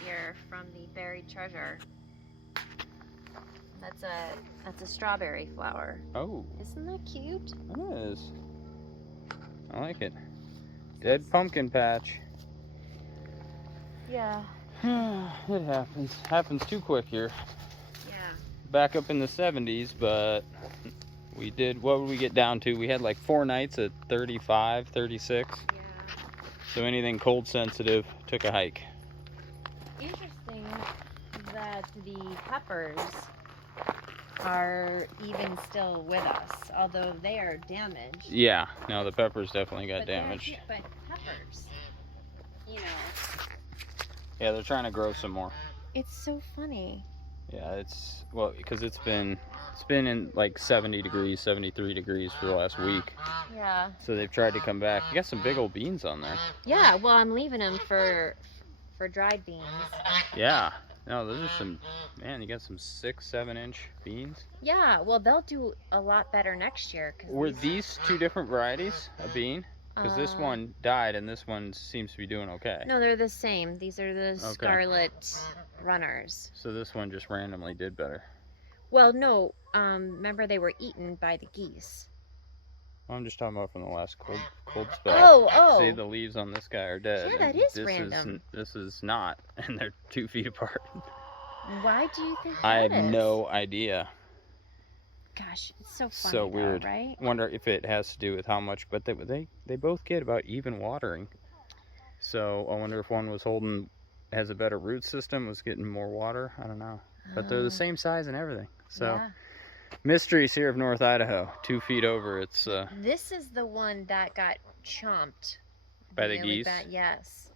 here from the buried treasure. That's a strawberry flower. Oh. Isn't that cute? It is. I like it. Dead pumpkin patch. Yeah. It happens. Happens too quick here. Yeah. Back up in the 70s, but we did, what would we get down to? We had like 4 nights at 35, 36. Yeah. So anything cold sensitive took a hike. Interesting that the peppers are even still with us, although they are damaged. Yeah, no, the peppers definitely got damaged. But peppers, you know. Yeah, they're trying to grow some more. It's so funny. Yeah, it's, well, because it's been in like 70 degrees, 73 degrees for the last week. Yeah. So they've tried to come back. You got some big old beans on there. Yeah, well, I'm leaving them for dried beans. Yeah. No, those are some, man, you got some 6-7 inch beans. Yeah, well, they'll do a lot better next year. Were these 2 different varieties of bean? Because this one died and this one seems to be doing okay. No, they're the same. These are the scarlet runners. So this one just randomly did better. Well, no, remember they were eaten by the geese. I'm just talking about from the last cold spell. Oh. See, the leaves on this guy are dead. Yeah, that is random. This is not, and they're 2 feet apart. Why do you think that I have is? no idea. Gosh, it's so funny, So weird. though, right? Wonder if it has to do with how much, but they both get about even watering. So I wonder if one has a better root system, was getting more water. I don't know. But they're the same size and everything. So. Yeah. Mysteries here of North Idaho. 2 feet over. It's This is the one that got chomped by the really geese. bad. Yes.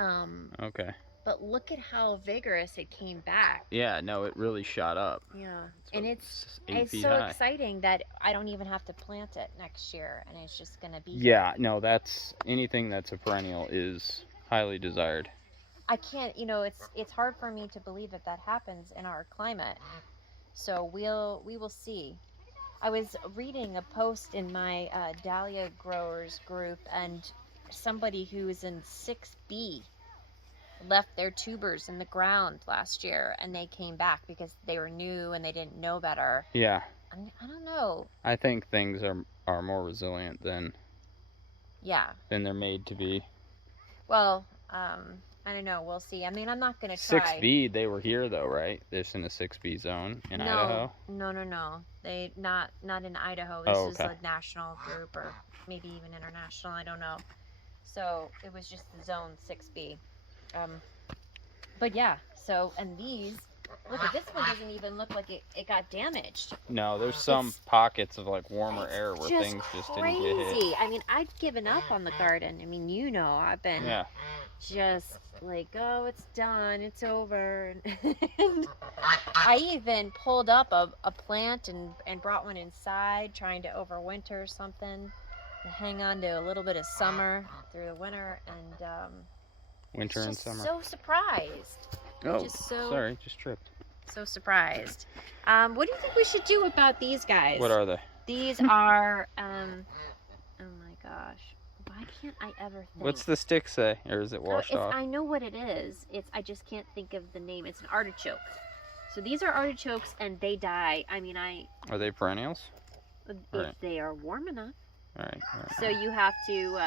Okay. But look at how vigorous it came back. Yeah. No, it really shot up. Yeah. So And it's 8 it's feet so high. exciting that I don't even have to plant it next year, and it's just gonna be. Yeah. No, that's anything that's a perennial is highly desired. I can't. You know, it's hard for me to believe that happens in our climate. So we will see. I was reading a post in my dahlia growers group, and somebody who is in 6B left their tubers in the ground last year, and they came back because they were new and they didn't know better. Yeah. I don't know. I think things are more resilient than they're made to be. Well, I don't know. We'll see. I mean, I'm not going to try. 6B, they were here though, right? They're in the 6B zone in Idaho? No. They not in Idaho. This is a national group, or maybe even international. I don't know. So it was just the zone 6B. But yeah. So, and these, look at this one, doesn't even look like it got damaged. No, there's some pockets of like warmer air where things just didn't get hit. I mean, I've given up on the garden. I mean, you know, I've been just like, oh, it's done, it's over. And I even pulled up a plant and brought one inside, trying to overwinter something, to hang on to a little bit of summer through the winter, and winter and summer. So surprised. Oh, sorry, just tripped. So surprised. What do you think we should do about these guys? What are they? These are, oh my gosh. Why can't I ever think? What's the stick say? Or is it washed off? I know what it is. I just can't think of the name. It's an artichoke. So these are artichokes, and they die. I mean, Are they perennials? If they are warm enough. All right. So you have to,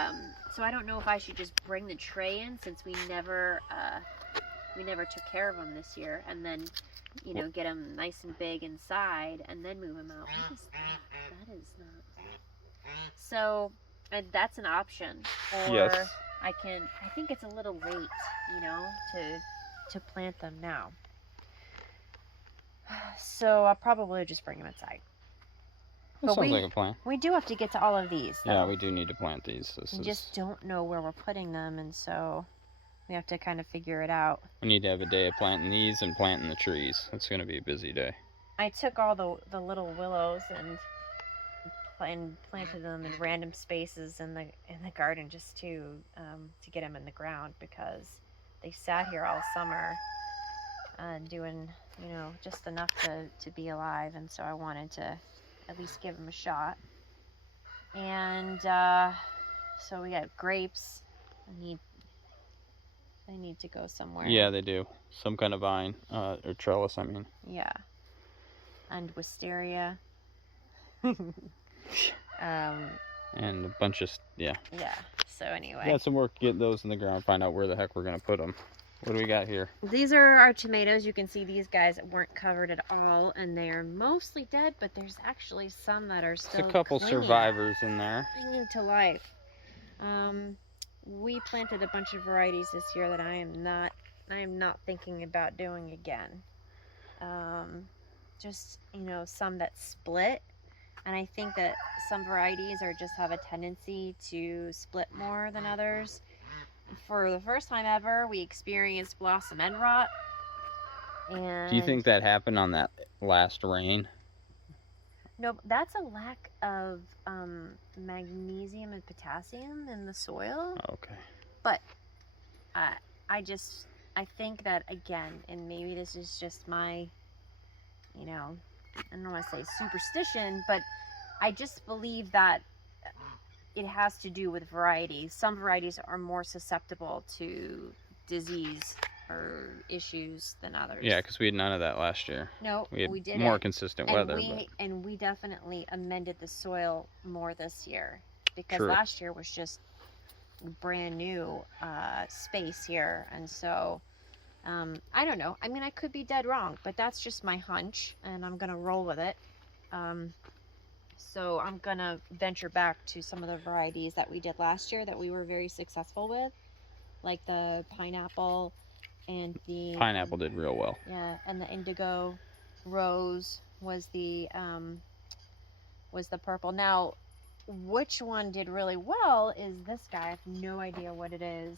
so I don't know if I should just bring the tray in, since we never took care of them this year, and then, you know, get them nice and big inside, and then move them out. What is that? That is not. So, and that's an option. Or yes. I think it's a little late, you know, to plant them now. So I'll probably just bring them inside. That sounds like a plan. We do have to get to all of these, though. Yeah, we do need to plant these. We just don't know where we're putting them, and so we have to kind of figure it out. We need to have a day of planting these and planting the trees. It's going to be a busy day. I took all the little willows and planted them in random spaces in the garden, just to get them in the ground, because they sat here all summer doing, you know, just enough to be alive, and so I wanted to at least give them a shot. And so we got grapes. I need They need to go somewhere. Yeah, they do. Some kind of vine, or trellis, I mean. Yeah. And wisteria. And a bunch of, yeah. Yeah. So anyway. Got some work to get those in the ground, find out where the heck we're going to put them. What do we got here? These are our tomatoes. You can see these guys weren't covered at all, and they are mostly dead, but there's actually some that are still There's a couple clinging, survivors in there. clinging to life. We planted a bunch of varieties this year that I am not thinking about doing again. Just, you know, some that split, and I think that some varieties just have a tendency to split more than others. For the first time ever, we experienced blossom end rot. And Do you think that happened on that last rain? no, that's a lack of magnesium and potassium in the soil. Okay. But I think that, again, and maybe this is just my, you know, I don't want to say superstition, but I just believe that it has to do with varieties. Some varieties are more susceptible to disease or issues than others. Yeah, because we had none of that last year. No, We had we didn't. more consistent weather. And we definitely amended the soil more this year, because True. last year was just brand new space here. And so I don't know. I mean, I could be dead wrong, but that's just my hunch, and I'm gonna roll with it. So I'm gonna venture back to some of the varieties that we did last year that we were very successful with, like the pineapple and the Pineapple did real well. yeah, and the indigo rose was the purple. Now, which one did really well is this guy. I have no idea what it is,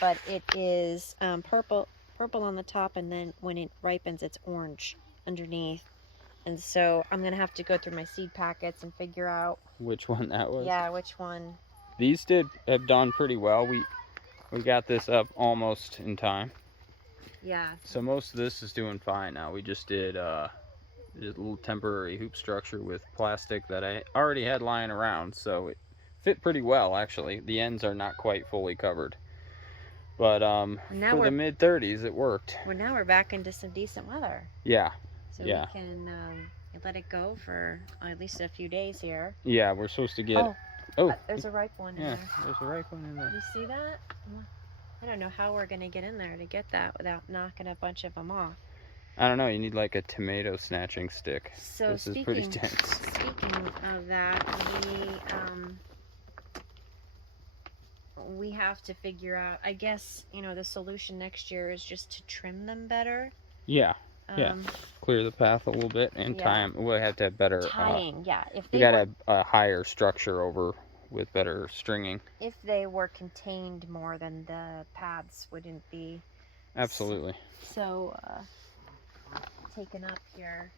but it is purple on the top, and then when it ripens, it's orange underneath. And so I'm gonna have to go through my seed packets and figure out Which one that was? yeah, which one. These have done pretty well. We got this up almost in time. Yeah. So most of this is doing fine now. We just did a little temporary hoop structure with plastic that I already had lying around, so it fit pretty well actually. The ends are not quite fully covered, but for the mid 30s it worked. Well, now we're back into some decent weather. Yeah. So Yeah. we can let it go for at least a few days here. Yeah, we're supposed to get. Oh, there's a ripe one in yeah, there. there's a ripe one in there. You see that? I don't know how we're gonna get in there to get that without knocking a bunch of them off. I don't know. You need like a tomato snatching stick. So this is pretty dense. Speaking of that, we have to figure out. I guess, you know, the solution next year is just to trim them better. Yeah. Yeah. Clear the path a little bit and tie them. We'll have to have better tying. Yeah. If they we gotta have a higher structure over with better stringing. If they were contained more, then the paths wouldn't be absolutely so taken up here.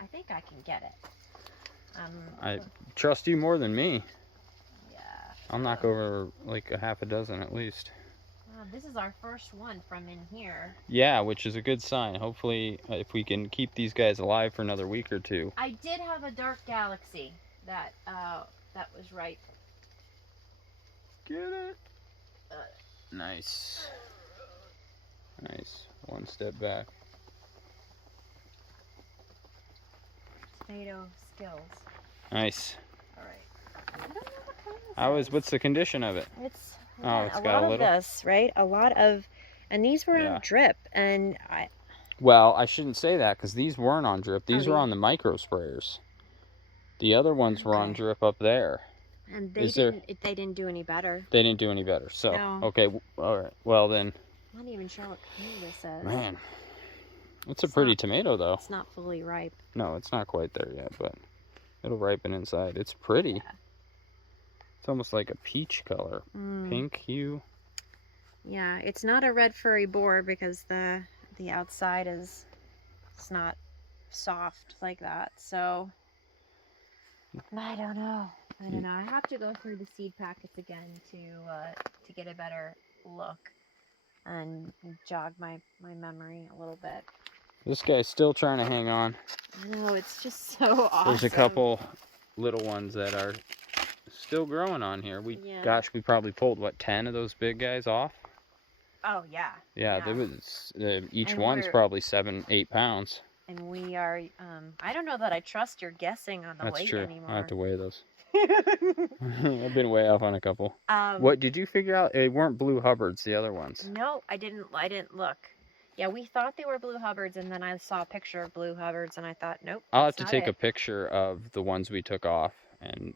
I think I can get it. I trust you more than me. Yeah. I'll knock over like a half a dozen at least. This is our first one from in here. Yeah, which is a good sign. Hopefully, if we can keep these guys alive for another week or two. I did have a dark galaxy that was ripe. Get it? Nice. Nice. One step back. Tomato skills. Nice. All right. I don't know what kind this is. What's the condition of it? It's it's got a lot little. Of this, right? A lot of, and these were on drip, and Well, I shouldn't say that because these weren't on drip. These were on the micro sprayers. The other ones were on drip up there. And they didn't do any better. They didn't do any better. So no. Okay, all right. Well then. I'm not even sure what kind this is. Man, it's a pretty tomato though. It's not fully ripe. No, it's not quite there yet, but it'll ripen inside. It's pretty. Yeah. It's almost like a peach color, pink hue. Yeah, it's not a red furry boar because the outside it's not soft like that. So I don't know. I have to go through the seed packets again to get a better look and jog my memory a little bit. This guy's still trying to hang on. I know, it's just so awesome. There's a couple little ones that are still growing on here. Gosh, we probably pulled what, 10 of those big guys off? Oh, yeah. Yeah, Yeah. there was each And one's we're- probably 7-8 pounds. And we are, I don't know that I trust your guessing on the That's weight true. anymore. I have to weigh those. I've been way off on a couple. Um, What did you figure out? It weren't blue Hubbards, the other ones. No, I didn't look. Yeah, we thought they were blue Hubbards, and then I saw a picture of blue Hubbards, and I thought, nope, I'll have that's to not take a it. picture of the ones we took off and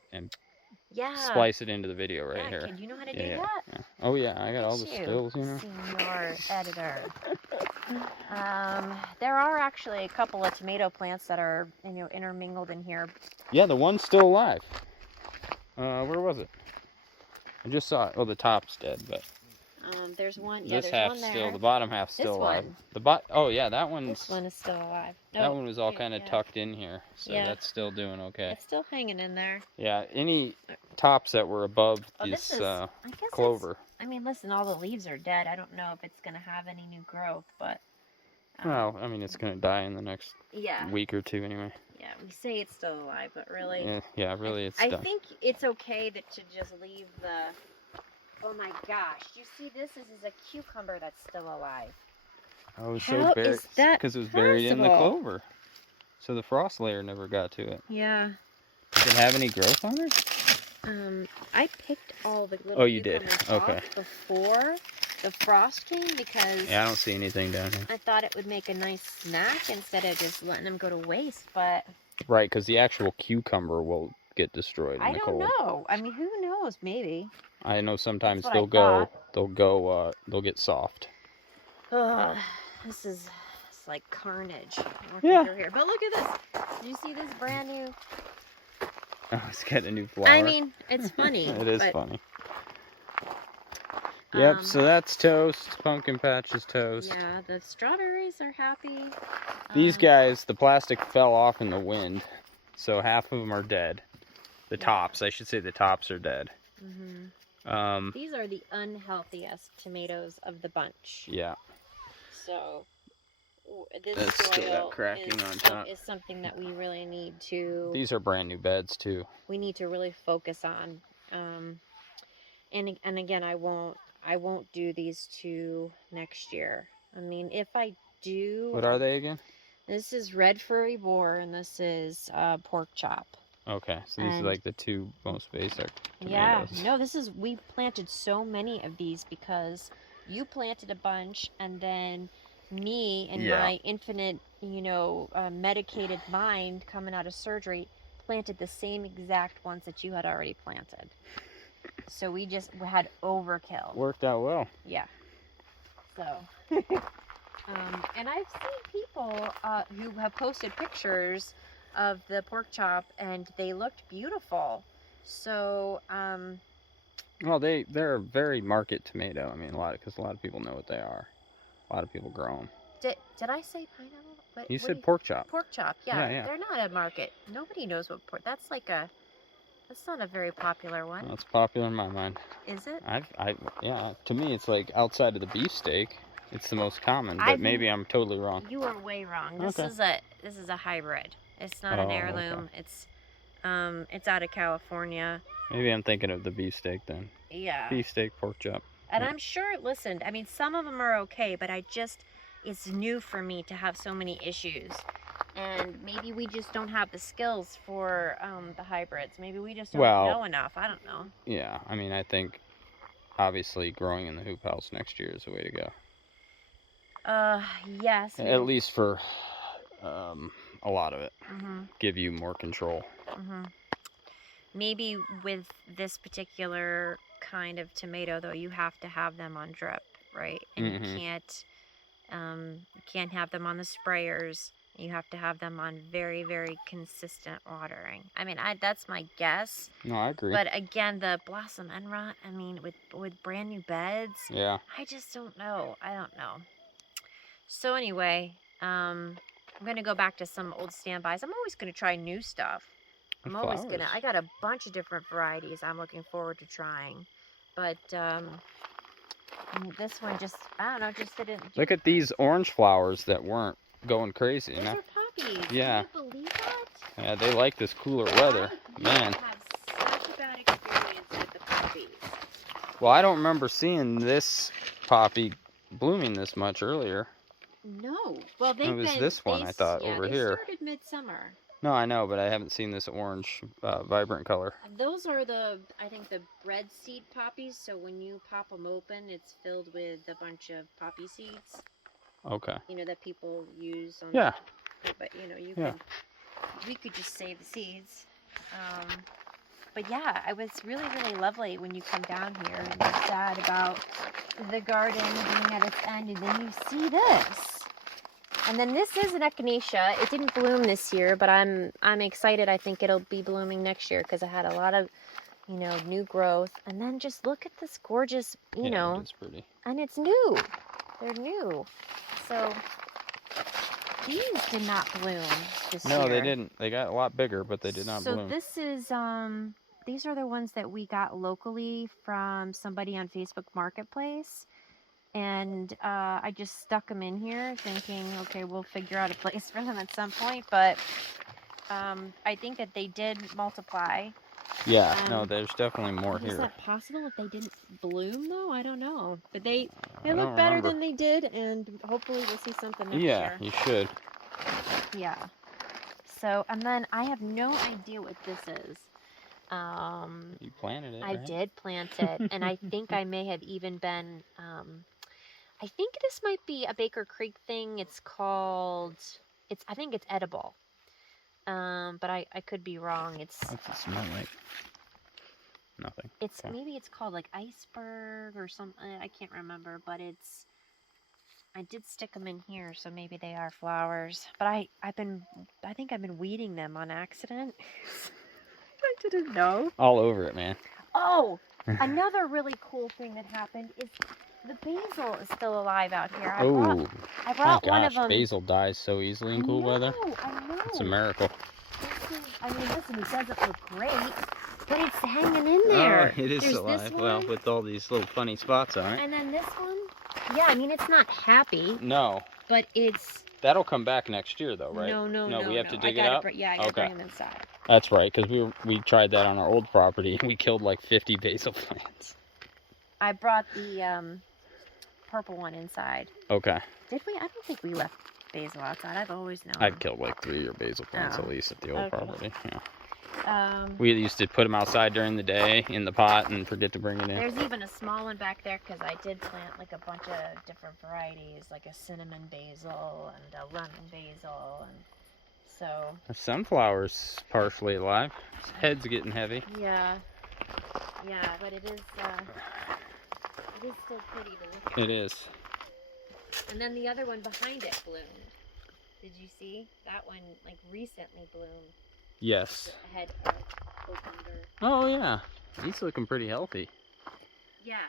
Yeah. splice it into the video right Yeah, here. kid, you know how to Yeah, do yeah, that? yeah. Oh yeah, I got all the Look at stills, you know. Senior editor. There are actually a couple of tomato plants that are, intermingled in here. Yeah, the one's still alive. Where was it? I just saw it. Oh, the top's dead, but There's one. Yeah, this there's half's one there. still. The bottom half's still This alive. one. Oh yeah, that one's. This one is still alive. That one was all yeah, kind of yeah. tucked in here, so Yeah. that's still doing okay. It's still hanging in there. Yeah, any tops that were above Oh, this I guess clover. I mean, listen, all the leaves are dead. I don't know if it's gonna have any new growth, but. Well, I mean, it's gonna die in the next Yeah. week or two anyway. Yeah, we say it's still alive, but really. Yeah, really, it's I done. think it's okay to just leave the. Oh my gosh! You see this? This is a cucumber that's still alive. Oh, it was How so buried is that because it was buried in the possible? clover, so the frost layer never got to it. Yeah. Does it have any growth on it? I picked all the little. Oh, you did? cucumbers Okay. off before the frost came because. Yeah, I don't see anything down here. I thought it would make a nice snack instead of just letting them go to waste, but Right, because the actual cucumber will get destroyed in I the don't cold. know. I mean, who knows? Maybe. I know sometimes That's what they'll get soft. Ugh, this is it's like carnage walking Yeah. through here. But look at this. Did you see this brand new? Oh, it's got a new flower. I mean, it's funny. It is but, funny. Yep, um, so that's toast. Pumpkin patch is toast. Yeah, the strawberries are happy. These guys, the plastic fell off in the wind, so half of them are dead. The Yeah. tops, I should say the tops are dead. These are the unhealthiest tomatoes of the bunch. Yeah. So this That's still soil got cracking on top. is something that we really need to. These are brand new beds too. We need to really focus on. And again, I won't do these two next year. I mean, if I do. What are they again? This is red furry boar, and this is pork chop. Okay, so these are And- like the two most basic Yeah, tomatoes. no, we planted so many of these because you planted a bunch, and then me and Yeah. my infinite, medicated mind coming out of surgery planted the same exact ones that you had already planted. So we had overkill. Worked out well. Yeah. So, and I've seen people who have posted pictures of the pork chop, and they looked beautiful. So, Well, they're a very market tomato. I mean, because a lot of people know what they are. A lot of people grow them. did I say pineapple? You said pork chop. Pork chop. Yeah, Yeah. They're not a market. Nobody knows what pork. That's not a very popular one, Well, it's popular in my mind. is it? Yeah. To me, it's like outside of the beefsteak, it's the most common. But I've- maybe I'm totally wrong. You are way wrong. This Okay. is a hybrid. It's not an Oh, heirloom. okay. It's out of California. Maybe I'm thinking of the beefsteak then. Yeah. Beefsteak, pork chop. And Yeah. I'm sure, listen, I mean, some of them are okay, but it's new for me to have so many issues. And maybe we just don't have the skills for the hybrids. Maybe we just don't know enough. I don't know. Yeah, I mean, I think obviously growing in the hoop house next year is the way to go. Yes. At least for a lot of it. Mm-hmm. Give you more control. Mm-hmm. Maybe with this particular kind of tomato, though, you have to have them on drip, right? And Mhm. you can't have them on the sprayers. You have to have them on very, very consistent watering. I mean, that's my guess. No, I agree. But again, the blossom end rot, I mean, with brand new beds, Yeah. I just don't know. I don't know. So anyway, I'm going to go back to some old standbys. I'm always going to try new stuff. I'm always going to. I got a bunch of different varieties I'm looking forward to trying. But this one just, I don't know, just didn't. Look at these orange flowers that weren't going crazy. Those are poppies. Yeah. Can you believe that? Yeah, they like this cooler weather. Man. I have such a bad experience with the poppies. Well, I don't remember seeing this poppy blooming this much earlier. No. Well, It was this one, I thought, over they here. started midsummer. No, I know, but I haven't seen this orange, vibrant color. Those are I think the bread seed poppies. So when you pop them open, it's filled with a bunch of poppy seeds. Okay. You know, that people use on. Yeah. But you know, Yeah. we could just save the seeds. But yeah, it was really, really lovely when you come down here and you're sad about the garden being at its end, and then you see this. And then this is an Echinacea. It didn't bloom this year, but I'm excited. I think it'll be blooming next year because I had a lot of, you know, new growth. And then just look at this gorgeous, you know. It's pretty. And it's new. They're new. So these did not bloom this year. No, they didn't. They got a lot bigger, but they did not bloom. So this is these are the ones that we got locally from somebody on Facebook Marketplace. And I just stuck them in here thinking, okay, we'll figure out a place for them at some point. But I think that they did multiply. Yeah, no, there's definitely more here. Is that possible if they didn't bloom, though? I don't know. But they look better than they did, and hopefully we'll see something next year. Yeah, you should. Yeah. So, and then I have no idea what this is. You planted it, I right? did plant it, and I think I may have even been... I think this might be a Baker Creek thing. It's called... I think it's edible. But I could be wrong. What's it smell like? Nothing. Maybe it's called like iceberg or something. I can't remember, but I did stick them in here, so maybe they are flowers. But I think I've been weeding them on accident. I didn't know. All over it, man. Oh, another really cool thing that happened is the basil is still alive out here. I brought one of them. Basil dies so easily in cool weather. I know. It's a miracle. Listen, it doesn't look great, but it's hanging in there. Oh, it is alive. Well, with all these little funny spots on it. And then this one. Yeah, I mean, it's not happy. No. But it's... That'll come back next year, though, right? No, we have to dig it up? Yeah, I gotta bring them inside. That's right, because we tried that on our old property, and we killed like 50 basil plants. I brought the purple one inside. Okay. Did we? I don't think we left basil outside. I've always known. I've killed like 3 of your basil plants at least at the old property. Yeah. We used to put them outside during the day in the pot and forget to bring it in. There's even a small one back there because I did plant like a bunch of different varieties, like a cinnamon basil and a lemon basil, and so. Our sunflower's partially alive. His head's getting heavy. Yeah, but it is still pretty to look at. It is. And then the other one behind it bloomed. Did you see? That one like recently bloomed. Yes. The head opened or... Oh yeah, he's looking pretty healthy. Yeah.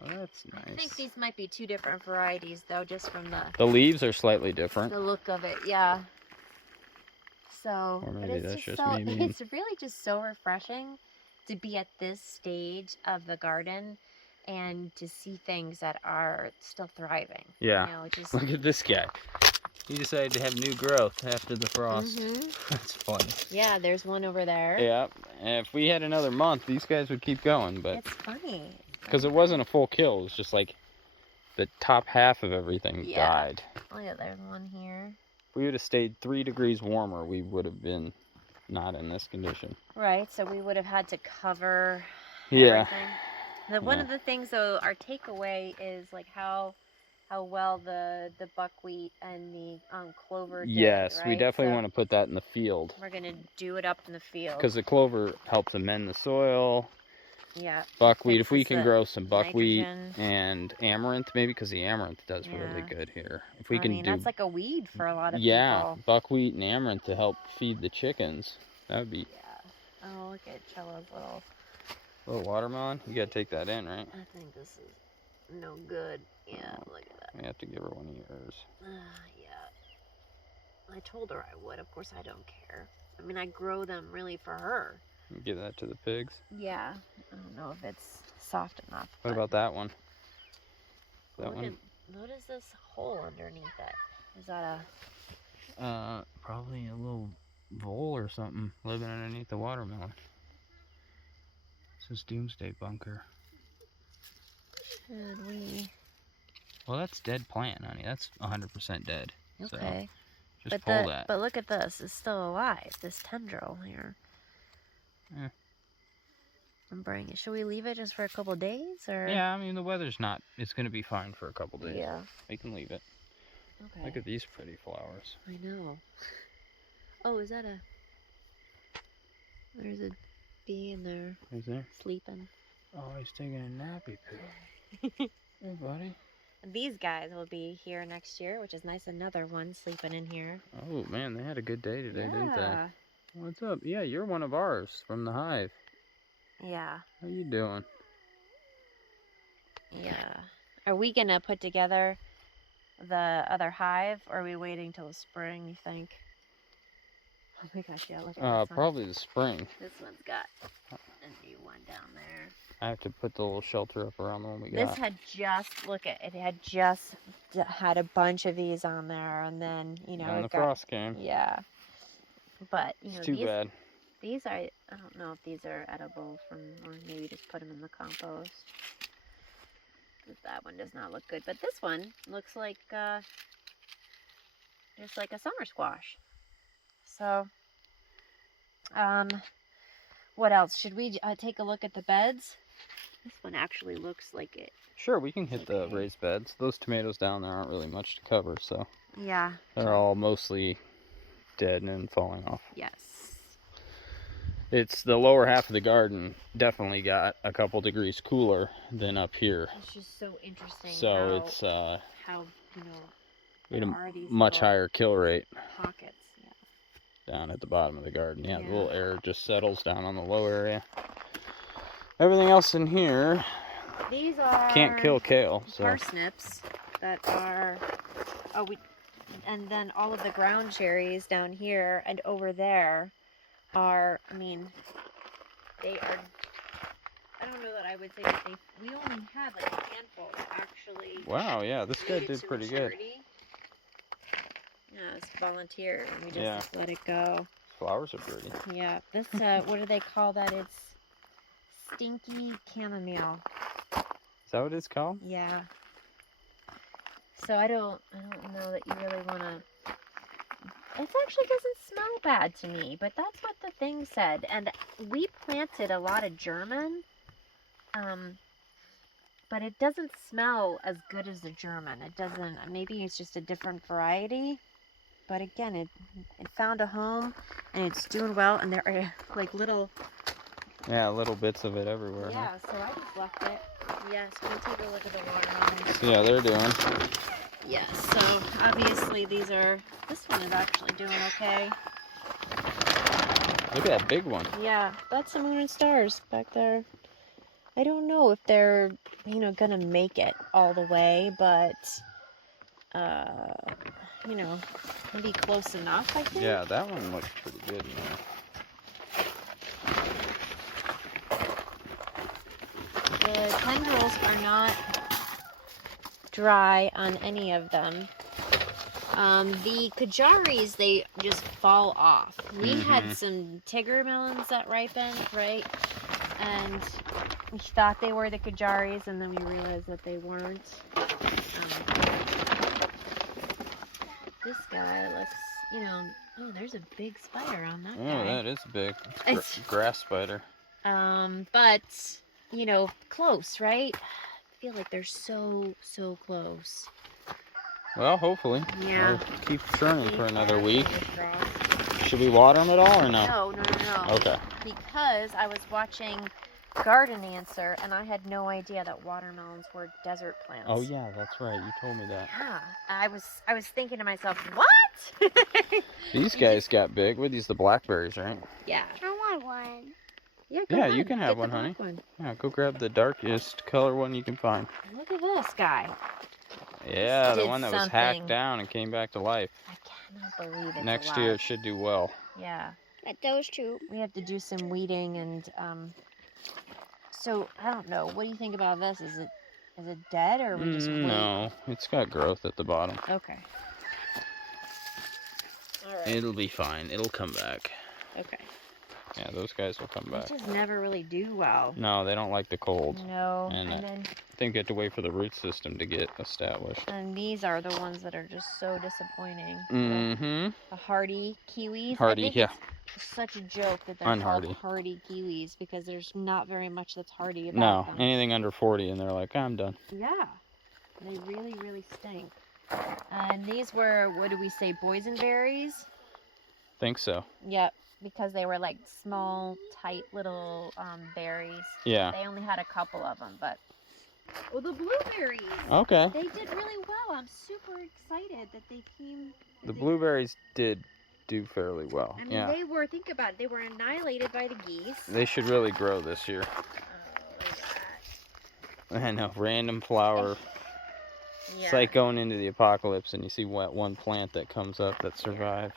Well, that's nice. I think these might be 2 different varieties though, just from the leaves are slightly different. The look of it, yeah. So, or maybe that's just me. It's really just so refreshing to be at this stage of the garden and to see things that are still thriving. Yeah. You know, just... Look at this guy. He decided to have new growth after the frost. That's funny. Yeah, there's one over there. Yeah, and if we had another month, these guys would keep going, but... It's funny. Because it wasn't a full kill, it was just like the top half of everything died. Look at there's one here. If we would have stayed 3 degrees warmer, we would have been not in this condition. Right, so we would have had to cover everything. One of the things, though, our takeaway is like how well the buckwheat and the clover did, yes, right? We definitely want to put that in the field. We're going to do it up in the field. Because the clover helps amend the soil. Yeah. Buckwheat, if we can grow some buckwheat nitrogen. And amaranth, maybe, because the amaranth does really good here. If we can do... that's like a weed for a lot of people. Yeah, buckwheat and amaranth to help feed the chickens. That would be... Yeah. Oh, look at Chella's little watermelon. You gotta take that in, right? I think this is no good. Yeah, look at that. We have to give her one of yours. Yeah. I told her I would. Of course, I don't care. I mean, I grow them really for her. Give that to the pigs. Yeah. I don't know if it's soft enough. What about that one? That one? What is this hole underneath it? Is that a... probably a little vole or something living underneath the watermelon. This is Doomsday Bunker. Should we? Well, that's dead plant, honey. That's 100% dead. Okay. So just pull that. But look at this. It's still alive. This tendril here. Yeah. I'm bringing it. Should we leave it just for a couple days, or? Yeah, I mean the weather's not. It's gonna be fine for a couple days. Yeah. We can leave it. Okay. Look at these pretty flowers. I know. Oh, is that a? There's a bee in there. Is there? Sleeping. Oh, he's taking a nappy poo. Hey, buddy. These guys will be here next year, which is nice. Another one sleeping in here. Oh man, they had a good day today, didn't they? Yeah. What's up? Yeah, you're one of ours from the hive. Yeah. How you doing? Yeah. Are we gonna put together the other hive, or are we waiting till the spring, you think? Oh my gosh, yeah, look at this one. Probably the spring. This one's got a new one down there. I have to put the little shelter up around the one we got. This had just, look at it, had just had a bunch of these on there, and then, you know, and it the got, frost came. yeah. But, you know, It's too bad. These are, I don't know if these are edible from, or maybe just put them in the compost. That one does not look good, but this one looks like, just like a summer squash. So, what else? Should we take a look at the beds? This one actually looks like it. Sure, we can hit the raised beds. Those tomatoes down there aren't really much to cover, so Yeah. they're all mostly dead and falling off. Yes. It's the lower half of the garden definitely got a couple degrees cooler than up here. It's just so interesting. So how, it's how, you know, we had there are these much little higher kill rate pockets. Yeah. down at the bottom of the garden. Yeah, Yeah. the little air just settles down on the low area. Everything else in here These are can't kill kale. So parsnips that are, and then all of the ground cherries down here and over there are, I mean, they are, I don't know that I would say that we only had like a handful that actually. Wow, yeah, this guy made it did to pretty good. maturity. Yeah, it's volunteer, and we just Yeah. let it go. Flowers are pretty. Yeah, this, what do they call that? It's stinky chamomile. Is that what it's called? Yeah. So I don't know that you really want to. It actually doesn't smell bad to me, but that's what the thing said. And we planted a lot of German, but it doesn't smell as good as the German. It doesn't. Maybe it's just a different variety. But again, it found a home, and it's doing well. And there are like little. Yeah, little bits of it everywhere. Yeah. So I just left it. Yeah. So we'll take a look at the watermelons. Huh? Yeah, they're doing. Yeah, so obviously this one is actually doing okay. Look at that big one. Yeah, that's the moon and stars back there. I don't know if they're, gonna make it all the way, but, maybe close enough, I think. Yeah, that one looks pretty good. The tendrils are not dry on any of them. The kajaris, they just fall off. We had some tiger melons that ripened, right? And we thought they were the kajaris, and then we realized that they weren't. This guy looks, oh, there's a big spider on that guy. Oh, that is big. Grass spider. But, close, right? I feel like they're so close. Well, hopefully. Yeah. We'll keep churning for another week. Should we water them at all or no? No. Okay. Because I was watching Garden Answer, and I had no idea that watermelons were desert plants. Oh yeah, that's right. You told me that. Yeah. I was thinking to myself, what? These guys got big. What are these, the blackberries, right? Yeah. I want one. Yeah, Yeah, on, you can have get the one, honey. black one. Yeah, go grab the darkest color one you can find. Look at this guy. Yeah, the Did one that was something. hacked down and came back to life. I cannot believe it. Next year it should do well. Yeah. But those two. We have to do some weeding and so I don't know. What do you think about this? Is it dead or we just wait? No, it's got growth at the bottom. Okay. All right. It'll be fine. It'll come back. Okay. Yeah, those guys will come They back. just never really do well. No, they don't like the cold. No, And and then I think you have to wait for the root system to get established. and these are the ones that are just so disappointing. Mm-hmm. The Hearty Kiwis. Hearty, I think yeah. it's such a joke that they're Unhearty. called Hearty Kiwis because there's not very much that's hearty about No, them. anything under 40 and they're like, I'm done. Yeah, they really, really stink. And these were, what do we say, boysenberries? Think so. Yep, because they were like small, tight little berries. Yeah. They only had a couple of them, but... Oh, the blueberries! Okay. They did really well. I'm super excited that they came... The blueberries did do fairly well. I mean, yeah. they were, think about it, they were annihilated by the geese. They should really grow this year. Oh, look at that. I know, random flower. Yeah. It's like going into the apocalypse and you see one plant that comes up that survived.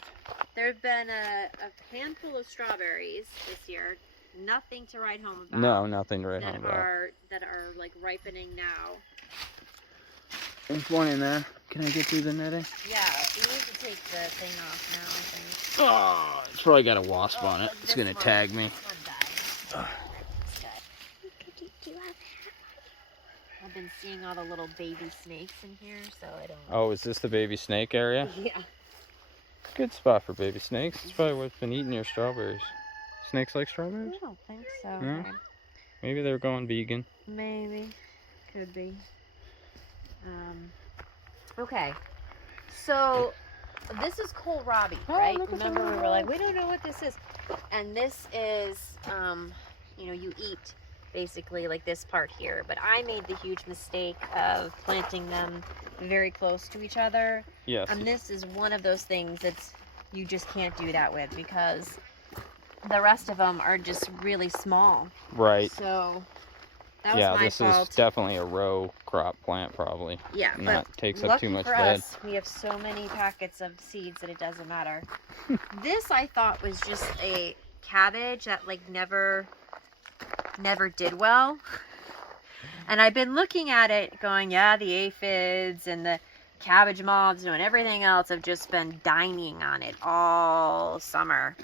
There have been a handful of strawberries this year. Nothing to write home about. No, nothing to write home about. That are like ripening now. There's one in there. Can I get through the netting? Yeah, you need to take the thing off now, I think. Oh, it's probably got a wasp on it. It's this gonna one- tag me. this one died. It's good. Do you have I've been seeing all the little baby snakes in here, so I don't... Oh, is this the baby snake area? Yeah. Good spot for baby snakes. It's probably what's been eating your strawberries. Snakes like I strawberries? don't think so. No? Babe. Maybe they're going vegan. Maybe. Could be. Okay. So, this is kohlrabi, Oh, right? look at Remember, that. we were like, we don't know what this is. And this is, you know, you eat basically like this part here. But I made the huge mistake of planting them very close to each other. Yes. And this is one of those things that's, you just can't do that with because the rest of them are just really small. Right. So, that was Yeah, my this fault. is definitely a row crop plant, probably. Yeah, And but that takes up lucky too much for bed. us, we have so many packets of seeds that it doesn't matter. This I thought was just a cabbage that like never did well. And I've been looking at it going, yeah, the aphids and the cabbage moths and everything else have just been dining on it all summer.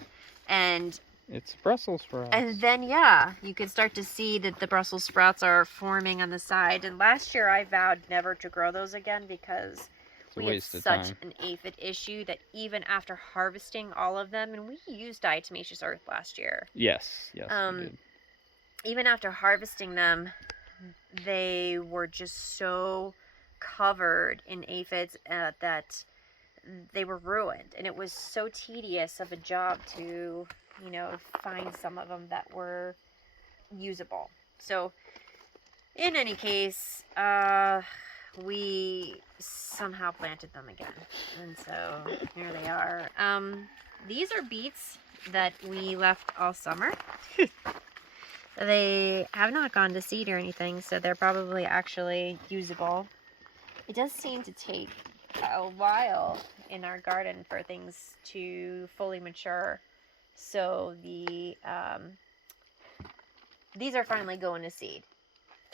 And It's Brussels sprouts. And then, yeah, you can start to see that the Brussels sprouts are forming on the side. And last year I vowed never to grow those again because It's a we had waste of such time. an aphid issue that even after harvesting all of them, and we used diatomaceous earth last year, Yes, yes, we did. even after harvesting them, they were just so covered in aphids that they were ruined. And it was so tedious of a job to, you know, find some of them that were usable. So, in any case, we somehow planted them again. And so, here they are. These are beets that we left all summer. They have not gone to seed or anything, so they're probably actually usable. It does seem to take a while in our garden for things to fully mature. So these are finally going to seed.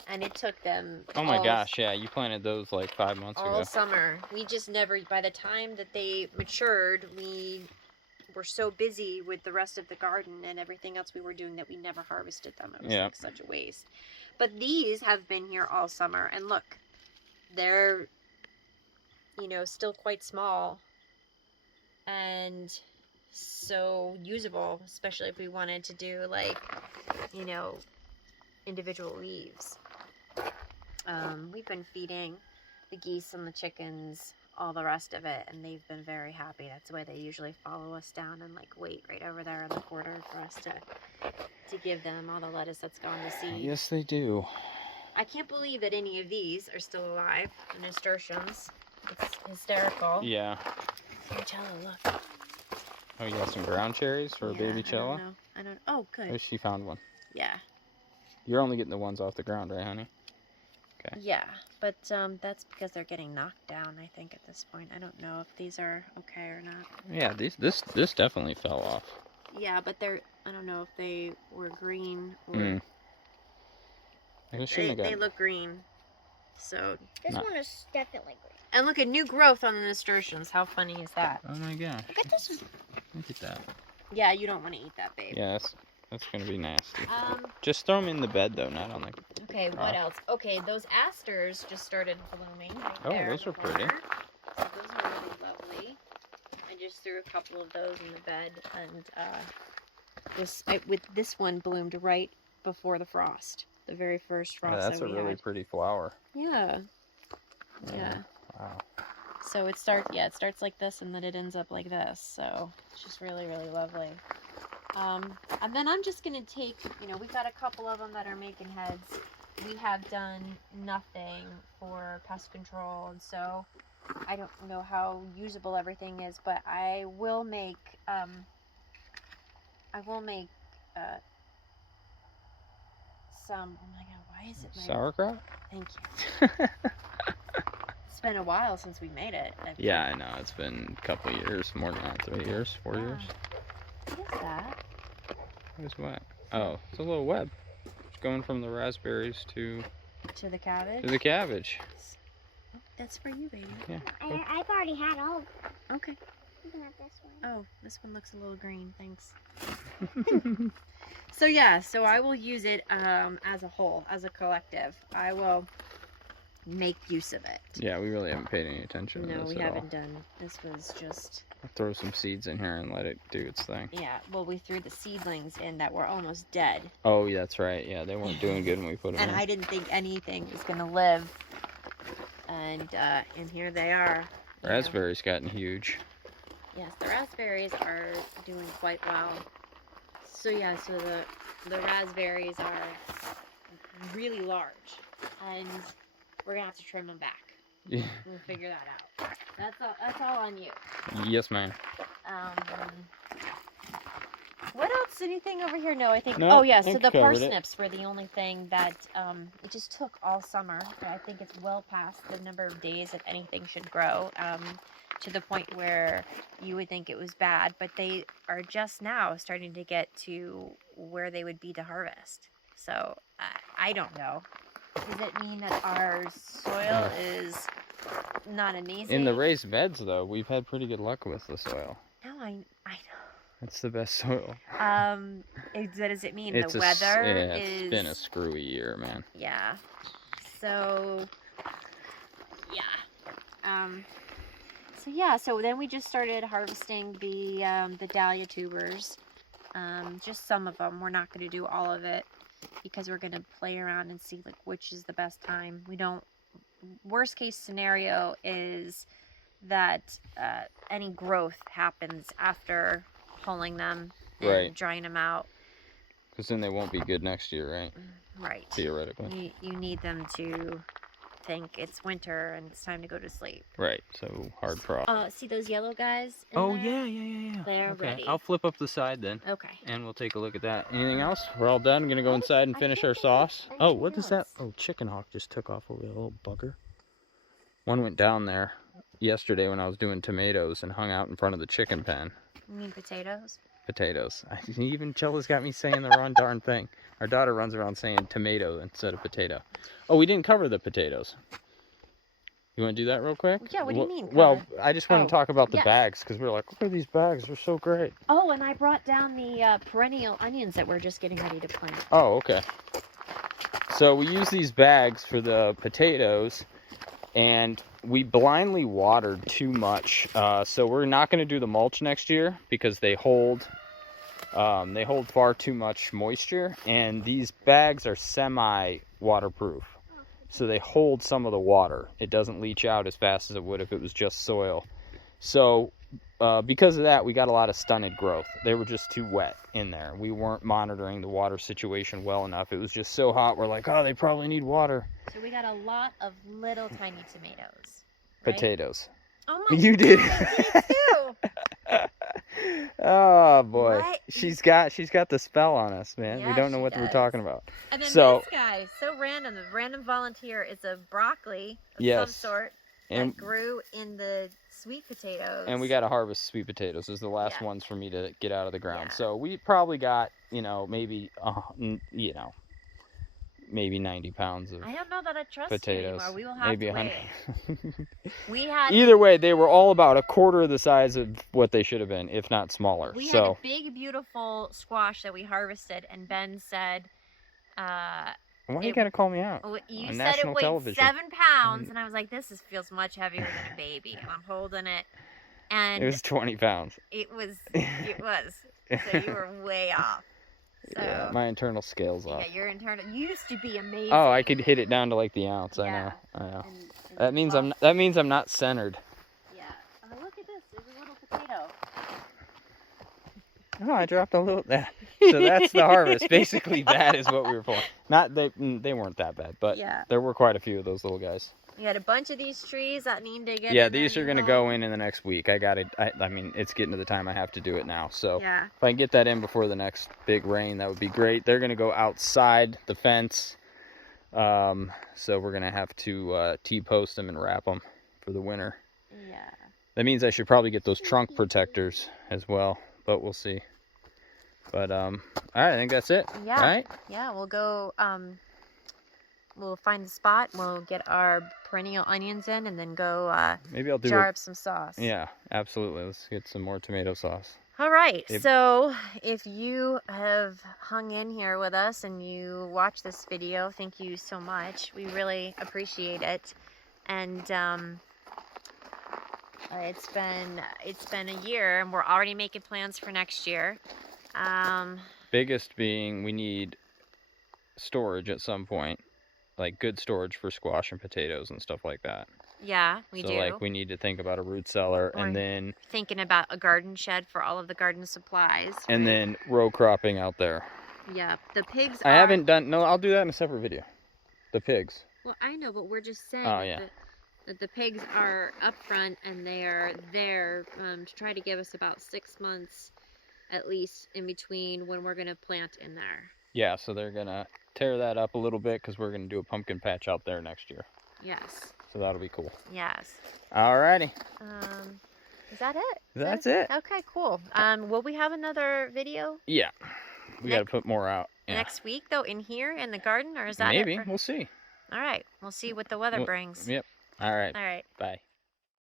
And it took them Oh my gosh, yeah, you planted those like 5 months all ago. summer. We just never, by the time that they matured, we were so busy with the rest of the garden and everything else we were doing that we never harvested them. It was Yeah. like such a waste. But these have been here all summer, and look, they're, you know, still quite small and so usable, especially if we wanted to do like, you know, individual leaves. We've been feeding the geese and the chickens all the rest of it, and they've been very happy. That's why they usually follow us down and like wait right over there in the corner for us to give them all the lettuce that's gone to seed. Yes, they do. I can't believe that any of these are still alive. The nasturtiums. It's hysterical. Yeah. Cella, look. Oh, you got some ground cherries for Yeah, baby Cella? I don't. Oh, good. Oh, she found one. Yeah. You're only getting the ones off the ground, right, honey? Okay. Yeah, but that's because they're getting knocked down, I think, at this point. I don't know if these are okay or not. Yeah, this definitely fell off. Yeah, but they're, I don't know if they were green or... Mm. I shouldn't have They got. look green. So, This Not- one is definitely green. and look at new growth on the nasturtiums. How funny is that? Oh my gosh. Look at this one. Look at that. Yeah, you don't want to eat that, babe. Yes. That's gonna be nasty. Just throw them in the bed though, not on the. Okay, what else? Okay, those asters just started blooming. Right Oh, there those in are the pretty. corner. So those are really lovely. I just threw a couple of those in the bed, and this one bloomed right before the frost, the very first frost Yeah, that's that a we really had. pretty flower. Yeah. Yeah. Wow. So it starts like this, and then it ends up like this. So it's just really, really lovely. And then I'm just gonna take, we've got a couple of them that are making heads. We have done nothing for pest control, and so I don't know how usable everything is, but I will make some. Oh my god, why is it Sauerkraut? Thank you. It's been a while since we made it. Yeah, I know. It's been a couple years, more than that. 3 years, 4 years. What is that? What is what? Oh, it's a little web. It's going from the raspberries to the cabbage? the cabbage. Oh, that's for you, baby. Yeah. I've already had all of them. Okay. Looking at this one. Oh, this one looks a little green. Thanks. So yeah, so I will use it as a whole, as a collective. I will make use of it. Yeah, we really haven't paid any attention to No, this we at all. haven't done. This was just. I'll throw some seeds in here and let it do its thing. Yeah, well, we threw the seedlings in that were almost dead. Oh, yeah, that's right. Yeah, they weren't doing good when we put them And in. I didn't think anything was gonna live. And here they are. Raspberries gotten huge. Yes, the raspberries are doing quite well. So yeah, so the raspberries are really large, and we're gonna have to trim them back. Yeah. We'll figure that out. That's all on you. Yes, ma'am. What else? Anything over here? No, I think. No, Oh yeah, I so think the we covered it. parsnips were the only thing that it just took all summer. I think it's well past the number of days that anything should grow. To the point where you would think it was bad, but they are just now starting to get to where they would be to harvest. So I don't know. Does it mean that our soil is not amazing? In the raised beds, though, we've had pretty good luck with the soil. No, I know. It's the best soil. What does it mean? It's the weather it's been a screwy year, man. Yeah. So yeah. So then we just started harvesting the dahlia tubers. Just some of them. We're not going to do all of it because we're going to play around and see like which is the best time. Worst case scenario is that any growth happens after pulling them and Right. drying them out. Because then they won't be good next year, right? Right. Theoretically. You need them to think it's winter and it's time to go to sleep. Right, so hard frost. See those yellow guys? in Oh, there? yeah. They're Okay, ready. I'll flip up the side then, Okay. and we'll take a look at that. Anything else? We're all done. I'm going to go inside and I finish think our there sauce. was Oh, what is that? else. Oh, chicken hawk just took off over there, little bugger. One went down there yesterday when I was doing tomatoes and hung out in front of the chicken pen. You mean potatoes? Potatoes. Even Chella's got me saying the wrong darn thing. Our daughter runs around saying tomato instead of potato. Oh, we didn't cover the potatoes. You want to do that real quick? Yeah, what do you mean, Well, cover? I just want Oh, to talk about the yes. bags because we're like, look at these bags. They're so great. Oh, and I brought down the perennial onions that we're just getting ready to plant. Oh, okay. So we use these bags for the potatoes, and we blindly watered too much. So we're not going to do the mulch next year because they hold far too much moisture, and these bags are semi-waterproof. So they hold some of the water. It doesn't leach out as fast as it would if it was just soil. So because of that, we got a lot of stunted growth. They were just too wet in there. We weren't monitoring the water situation well enough. It was just so hot. We're like, oh, they probably need water. So we got a lot of little tiny tomatoes. Right? Potatoes. Oh my You did. God, I did too. Oh boy, What? she's got the spell on us, man. We Yeah, don't know she what we're does. talking about. And then So- this guy, so random. The random volunteer is a broccoli of Yes. some sort And that grew in the sweet potatoes. and we got to harvest sweet potatoes. This is the last Yeah. ones for me to get out of the ground. Yeah. So we probably got, maybe, maybe 90 pounds of I don't know that I trust potatoes. you anymore. We will have Maybe to 100. wait. We had Either way, they were all about a quarter of the size of what they should have been, if not smaller. we had So a big, beautiful squash that we harvested, and Ben said, why you it- gotta call me out? you On said it national weighed television. 7 pounds, and I was like, this feels much heavier than a baby, and I'm holding it, and It was 20 pounds. it was. So you were way off. So Yeah, my internal scale's off. yeah, your internal used to be amazing. Oh, I could hit it down to like the ounce. Yeah. I know. And That means well, I'm not centered. Yeah. Oh, look at this. There's a little potato. Oh, I dropped a little. So that's the harvest. Basically, that is what we were pulling. Not they weren't that bad, but Yeah. there were quite a few of those little guys. You had a bunch of these trees that need to get. Yeah, in their these are new gonna home. go in the next week. I mean, it's getting to the time I have to do it now. So Yeah. if I can get that in before the next big rain, that would be great. They're gonna go outside the fence. So we're gonna have to T-post them and wrap them for the winter. Yeah. That means I should probably get those trunk protectors as well, but we'll see. But all right, I think that's it. Yeah. All right. Yeah. We'll go. We'll find the spot. We'll get our perennial onions in, and then go Maybe I'll do jar it. up some sauce. Yeah, absolutely. Let's get some more tomato sauce. All right. Yep. So if you have hung in here with us and you watch this video, thank you so much. We really appreciate it. And it's been a year, and we're already making plans for next year. Biggest being we need storage at some point, like good storage for squash and potatoes and stuff like that. Yeah, we so do. like we need to think about a root cellar, Or- and then Thinking about a garden shed for all of the garden supplies. and right? then row cropping out there. Yeah, the pigs. I haven't done. No, I'll do that in a separate video. The pigs. Well, I know, but we're just saying Oh, yeah. that the pigs are up front and they are there to try to give us about 6 months at least in between when we're going to plant in there. Yeah, so they're gonna tear that up a little bit because we're gonna do a pumpkin patch out there next year. Yes. So that'll be cool. Yes. Alrighty. Is that it? That's it. Okay, cool. Will we have another video Yeah. We got to put more out. Yeah. next week, though, in here in the garden? Or is that Maybe. it? We'll see. All right. We'll see what the weather brings. Yep. All right. All right. Bye.